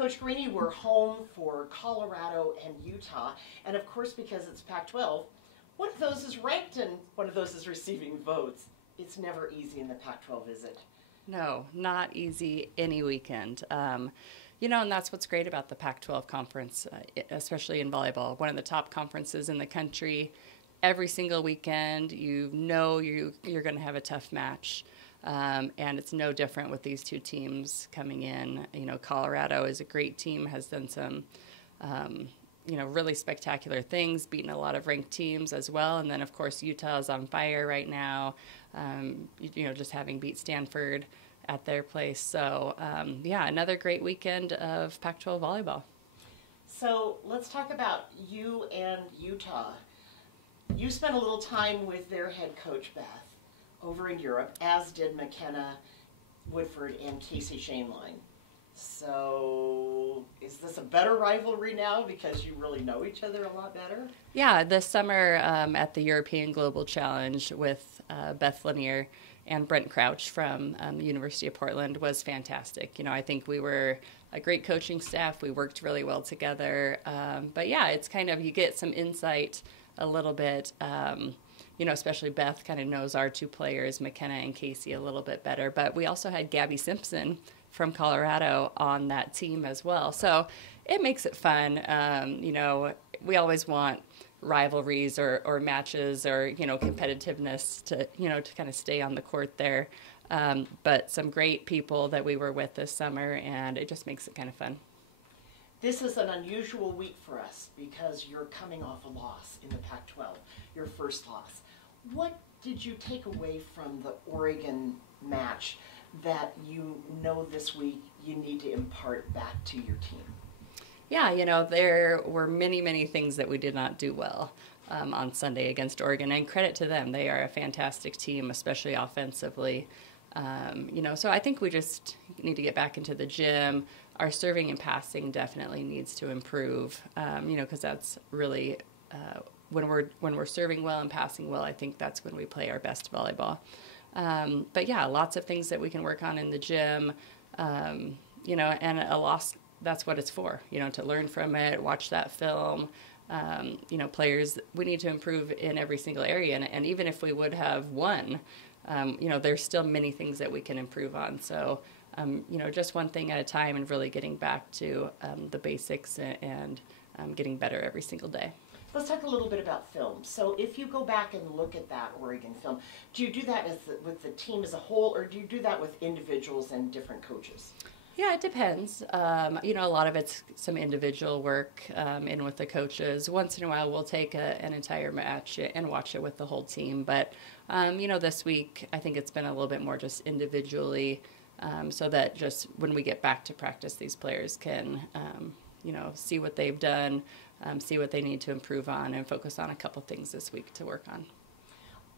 Coach Greeny, we're home for Colorado and Utah, and of course because it's Pac-12, one of those is ranked and one of those is receiving votes. It's never easy in the Pac-12, is it? No, not easy any weekend. And that's what's great about the Pac-12 conference, especially in volleyball. One of the top conferences in the country. Every single weekend, you're going to have a tough match. And it's no different with these two teams coming in. Colorado is a great team, has done some, really spectacular things, beaten a lot of ranked teams as well. And then, of course, Utah is on fire right now, just having beat Stanford at their place. So, another great weekend of Pac-12 volleyball. So let's talk about you and Utah. You spent a little time with their head coach, Beth, over in Europe, as did McKenna Woodford and Casey Shainline. So is this a better rivalry now because you really know each other a lot better? Yeah, this summer at the European Global Challenge with Beth Lanier and Brent Crouch from the University of Portland was fantastic. I think we were a great coaching staff. We worked really well together. But yeah, it's kind of, you get some insight a little bit. Especially Beth kind of knows our two players, McKenna and Casey, a little bit better. But we also had Gabby Simpson from Colorado on that team as well. So it makes it fun. We always want rivalries or matches or, competitiveness to kind of stay on the court there. But some great people that we were with this summer, and it just makes it kind of fun. This is an unusual week for us because you're coming off a loss in the Pac-12, your first loss. What did you take away from the Oregon match that this week you need to impart back to your team? Yeah, there were many, many things that we did not do well on Sunday against Oregon, and credit to them. They are a fantastic team, especially offensively. So I think we just need to get back into the gym. Our serving and passing definitely needs to improve, because that's really when we're serving well and passing well, I think that's when we play our best volleyball. But yeah, lots of things that we can work on in the gym, and a loss, that's what it's for, to learn from it, watch that film. Players, we need to improve in every single area. And even if we would have won, there's still many things that we can improve on. So, just one thing at a time and really getting back to the basics and getting better every single day. Let's talk a little bit about film. So if you go back and look at that Oregon film, do you do that with the team as a whole, or do you do that with individuals and different coaches? Yeah, it depends. A lot of it's some individual work in with the coaches. Once in a while, we'll take an entire match and watch it with the whole team. But, this week, I think it's been a little bit more just individually, so that just when we get back to practice, these players can, see what they've done, see what they need to improve on, and focus on a couple things this week to work on.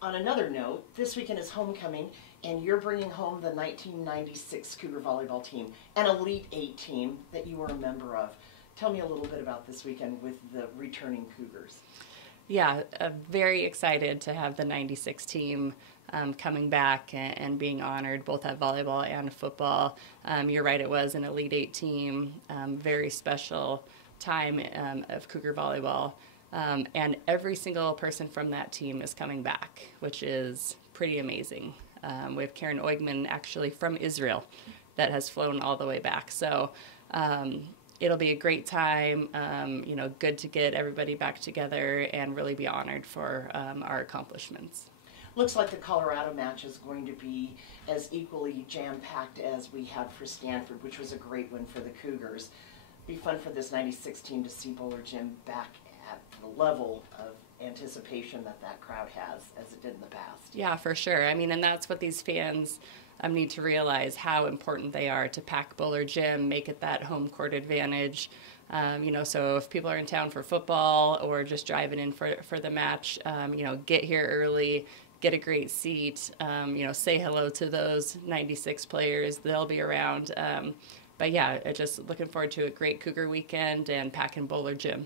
On another note, this weekend is homecoming, and you're bringing home the 1996 Cougar volleyball team, an Elite Eight team that you were a member of. Tell me a little bit about this weekend with the returning Cougars. Yeah, very excited to have the 96 team coming back and being honored, both at volleyball and football. You're right, it was an Elite Eight team, very special time of Cougar volleyball. And every single person from that team is coming back, which is pretty amazing. We have Karen Oigman actually from Israel that has flown all the way back. So it'll be a great time, good to get everybody back together and really be honored for our accomplishments. Looks like the Colorado match is going to be as equally jam-packed as we had for Stanford, which was a great win for the Cougars. Be fun for this 96 team to see Bowler Gym back at the level of anticipation that crowd has as it did in the past. Yeah, for sure. And that's what these fans need to realize, how important they are to pack Bowler Gym, make it that home court advantage. So if people are in town for football or just driving in for the match, get here early, get a great seat, say hello to those 96 players. They'll be around. But yeah, just looking forward to a great Cougar weekend and packing Bowler Gym.